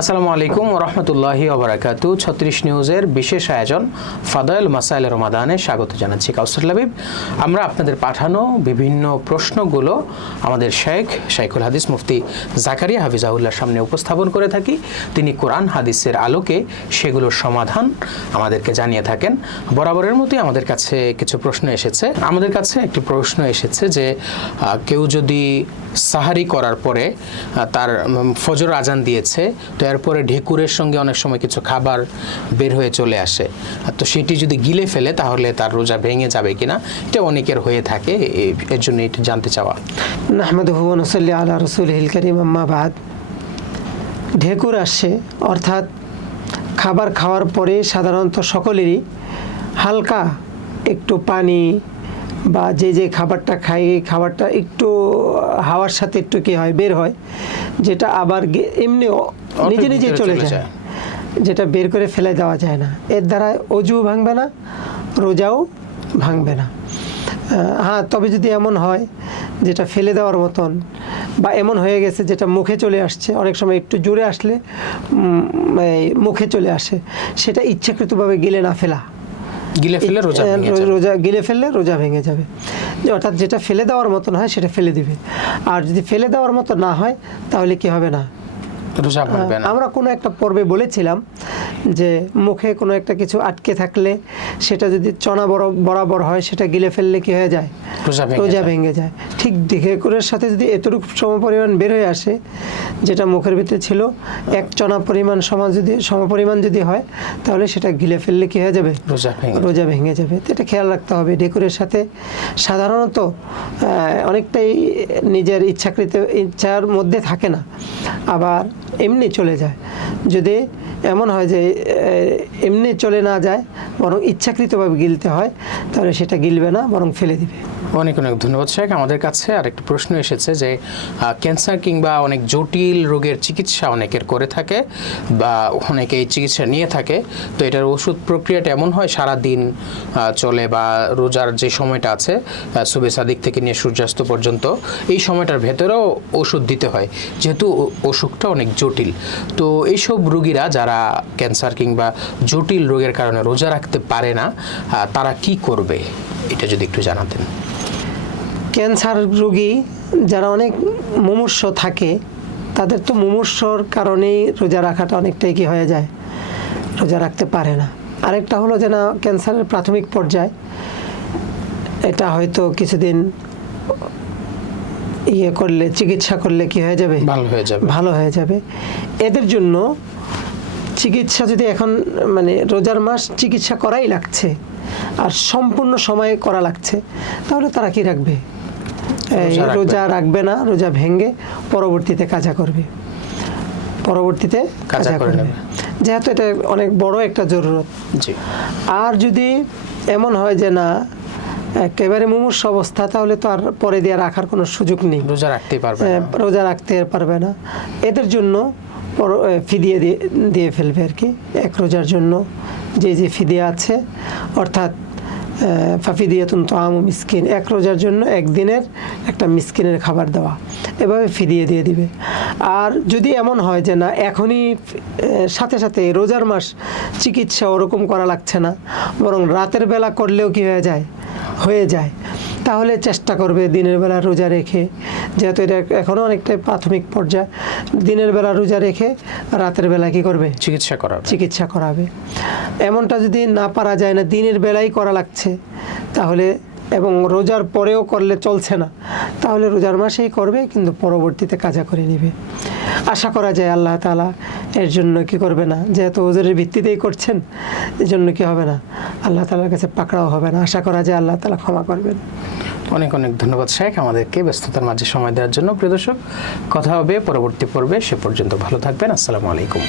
আসসালামু আলাইকুম রহমতুল্লাহি ওবরাকাতু ছত্রিশ নিউজের বিশেষ আয়োজন ফাদাইল মাসাইল রমাদানে স্বাগত জানাচ্ছি কাউসার লাবিব। আমরা আপনাদের পাঠানো বিভিন্ন প্রশ্নগুলো আমাদের শেখ শাইখুল হাদিস মুফতি জাকারিয়া হাফিজাউল্লাহর সামনে উপস্থাপন করে থাকি। তিনি কোরআন হাদিসের আলোকে সেগুলোর সমাধান আমাদেরকে জানিয়ে থাকেন। বরাবরের মতোই আমাদের কাছে কিছু প্রশ্ন এসেছে। আমাদের কাছে একটি প্রশ্ন এসেছে যে কেউ যদি সাহারি করার পরে তার ফজর আজান দিয়েছে তো এরপরে ঢেকুরের সঙ্গে অনেক সময় কিছু খাবার বের হয়ে চলে আসে। তো সেটি যদি গিলে ফেলে, তাহলে তার রোজা ভেঙে যাবে কিনা, এটা অনেকের হয়ে থাকে এর জন্য এটা জানতে চাওয়া। নাহমেদহু নসল্লি আলা রসুল হিল করিম, আম্মা বাদ। ঢেকুর আসছে অর্থাৎ খাবার খাওয়ার পরে সাধারণত সকলেরই হালকা একটু পানি বা যে যে খাবারটা খাই এই খাবারটা একটু হাওয়ার সাথে একটু কি হয়, বের হয়, যেটা আবার এমনি নিজে নিজে চলে যায়। যেটা বের করে ফেলে দেওয়া যায় না। এর দ্বারা অজু ভাঙবে না রোজাও ভাঙবে না। হ্যাঁ তবে যদি এমন হয় যেটা ফেলে দেওয়ার মতন বা এমন হয়ে গেছে যেটা মুখে চলে আসছে অনেক সময় একটু জোরে আসলে মুখে চলে আসে সেটা ইচ্ছাকৃতভাবে গিলে না ফেলা। গিলে ফেলে রোজা। রোজা গিলে ফেললে রোজা ভেঙে যাবে। যে অর্থাৎ যেটা ফেলে দেওয়ার মতন হয় সেটা ফেলে দিবে। আর যদি ফেলে দেওয়ার মতো না হয় তাহলে কি হবে না? আমরা কোনো একটা পর্বে বলেছিলাম যে মুখে কোনো একটা কিছু আটকে থাকলে সেটা যদি চনা বড় বরাবর হয় সেটা গিলে ফেললে কি হয়ে যায়? রোজা ভেঙে যায়। ঠিক ঢেকুরের সাথে যদি এতটুকু সমপরিমাণ বের হয়ে আসে যেটা মুখের ভিতরে ছিল এক চনা পরিমাণ সমান যদি সমপরিমাণ যদি হয় তাহলে সেটা গিলে ফেললে কি হয়ে যাবে? রোজা ভেঙে যাবে। রোজা ভেঙে যাবে। তো এটা খেয়াল রাখতে হবে। ডেকুরের সাথে সাধারণত অনেকটাই নিজের ইচ্ছাকৃত ইচ্ছার মধ্যে থাকে না। আবার এমনি চলে যায়। যদি এমন হয় যে এমনি চলে না যায়, বরং ইচ্ছাকৃতভাবে গিলতে হয়, তাহলে সেটা গিলবে না, বরং ফেলে দিবে। অনেক অনেক ধন্যবাদ, শেখ। আমাদের কাছে আর একটা প্রশ্ন এসেছে যে ক্যান্সার কিংবা অনেক জটিল রোগের চিকিৎসা অনেকের করে থাকে, বা অনেকে এই চিকিৎসা নিয়ে থাকে। তো এটার ওষুধ প্রক্রিয়াটা এমন হয় সারা দিন চলে বা রোজার যে সময়টা আছে সুবে সাদিক থেকে নিয়ে সূর্যাস্ত পর্যন্ত, এই সময়টার ভেতরেও ওষুধ দিতে হয়। যেহেতু অসুখটা অনেক জটিল। তো এইসব রুগীরা যারা ক্যান্সার কিংবা জটিল রোগের কারণে রোজা রাখতে পারে না তারা কি করবে? এটা যদি একটু জানাতেন। ক্যান্সার রোগী যারা অনেক মুমূর্ষ থাকে তাদের তো মুমূর্ষর কারণেই রোজা রাখাটা অনেকটাই কি হয়ে যায় রোজা রাখতে পারে না। আরেকটা হলো যে না ক্যান্সারের প্রাথমিক পর্যায়ে এটা হয়তো কিছুদিন ইয়ে করলে চিকিৎসা করলে কি হয়ে যাবে? ভালো হয়ে যাবে। ভালো হয়ে যাবে। এদের জন্য চিকিৎসা যদি এখন মানে রোজার মাস চিকিৎসা করাই লাগছে আর সম্পূর্ণ সময়ে করা লাগছে তাহলে তারা কি রাখবে? রোজা রাখবে। না রোজা ভেঙ্গে পরবর্তীতে কাজা করবে। পরবর্তীতে কাজা কাজা করে করবে। নেবে। যেহেতু এটা অনেক বড় একটা জরুরত। আর যদি এমন হয় যে না একেবারে মুমূর্ষ অবস্থা তাহলে তো আর পরে দিয়ে রাখার কোনো সুযোগ নেই। রোজা রাখতে পারবে রোজা রাখতে পারবে না। এদের জন্য ফিদিয়ে দিয়ে দিয়ে ফেলবে আর কি, এক রোজার জন্য। যে যে ফিদিয়া আছে, অর্থাৎ ফাফিদিয়াতুন তো আম মিসকিন, এক রোজার জন্য একদিনের একটা মিসকিনের খাবার দেওয়া, এভাবে ফিদিয়ে দিয়ে দিবে। আর যদি এমন হয় যে না, এখনই সাথে সাথে রোজার মাস চিকিৎসা ওরকম করা লাগছে না, বরং রাতের বেলা করলেও কি হয়ে যায় হয়ে যায়। তাহলে চেষ্টা করবে দিনের বেলা রোজা রেখে। যেহেতু এটা এখনও অনেকটাই প্রাথমিক পর্যায়ে দিনের বেলা রোজা রেখে রাতের বেলা কি করবে? চিকিৎসা করাবে। চিকিৎসা করাবে। এমনটা যদি না পারা যায় না দিনের বেলাই করা লাগছে তাহলে এবং রোজার পরেও করলে চলছে না। তাহলে রোজার মাসেই করবে, কিন্তু পরবর্তীতে কাজা করে নেবে। আশা করা যায় আল্লাহ তালা এর জন্য কি করবে না? যেহেতু ওজোরের ভিত্তিতেই করছেন এই জন্য কি হবে না? আল্লাহ তালার কাছে পাকড়াও হবে না। আশা করা যায় আল্লাহ তালা ক্ষমা করবেন। অনেক অনেক ধন্যবাদ শেখ আমাদেরকে ব্যস্ততার মাঝে সময় দেওয়ার জন্য। প্রিয় দর্শক, কথা হবে পরবর্তী পর্বে। সে পর্যন্ত ভালো থাকবেন। আসসালামু আলাইকুম।